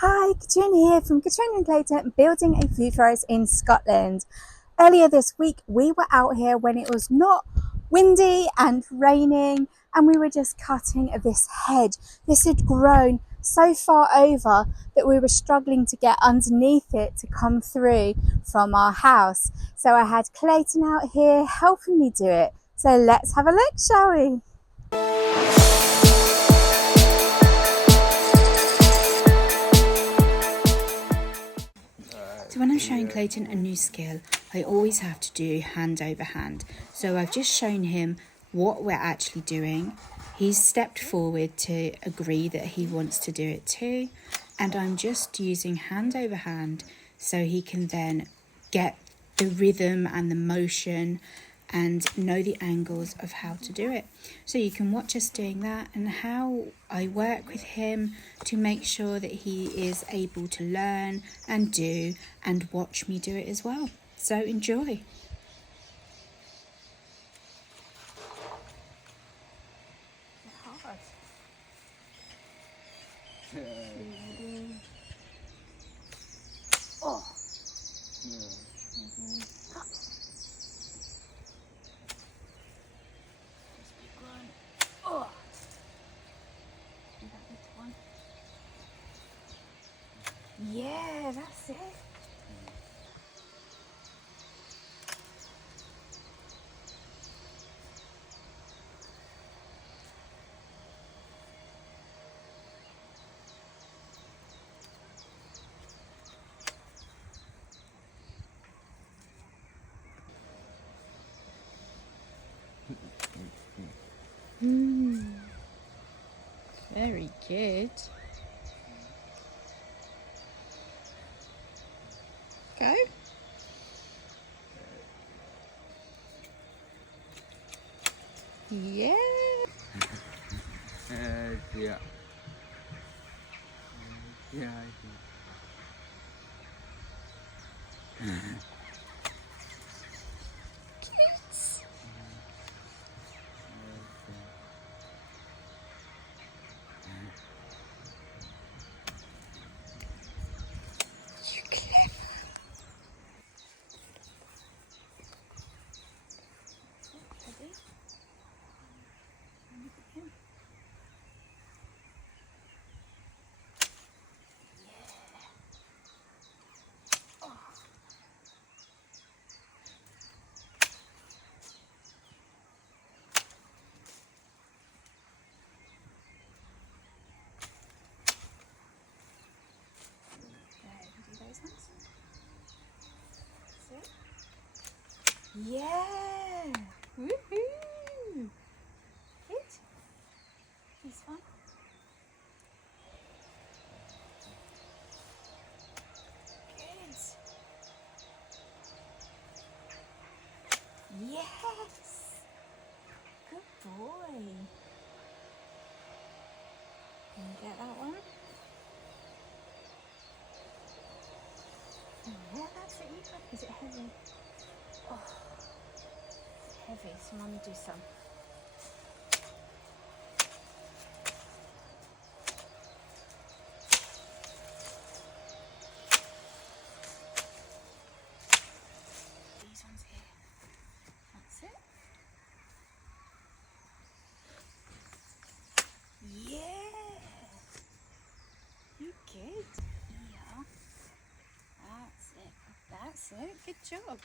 Hi, Katrina here from Katrina and Clayton, building a food forest in Scotland. Earlier this week, we were out here when it was not windy and raining, and we were just cutting this hedge. This had grown so far over that we were struggling to get underneath it to come through from our house. So I had Clayton out here helping me do it. So let's have a look, shall we? So when I'm showing Clayton a new skill, I always have to do hand over hand. So I've just shown him what we're actually doing. He's stepped forward to agree that he wants to do it too. And I'm just using hand over hand so he can then get the rhythm and the motion and know the angles of how to do it. So you can watch us doing that and how I work with him to make sure that he is able to learn and do and watch me do it as well. So enjoy. Oh. Oh. Yeah, that's it. Very good. Go. Yeah. Yeah. Yeah, I think. Cute. You clever. Ready? Yeah! Woohoo! Good. This one. Good. Yes! Good boy. Can you get that one? Yeah, that's it. Is it heavy? Oh, it's heavy, so Mummy do some. These ones here. That's it. Yeah! You good? Yeah. That's it. Good job.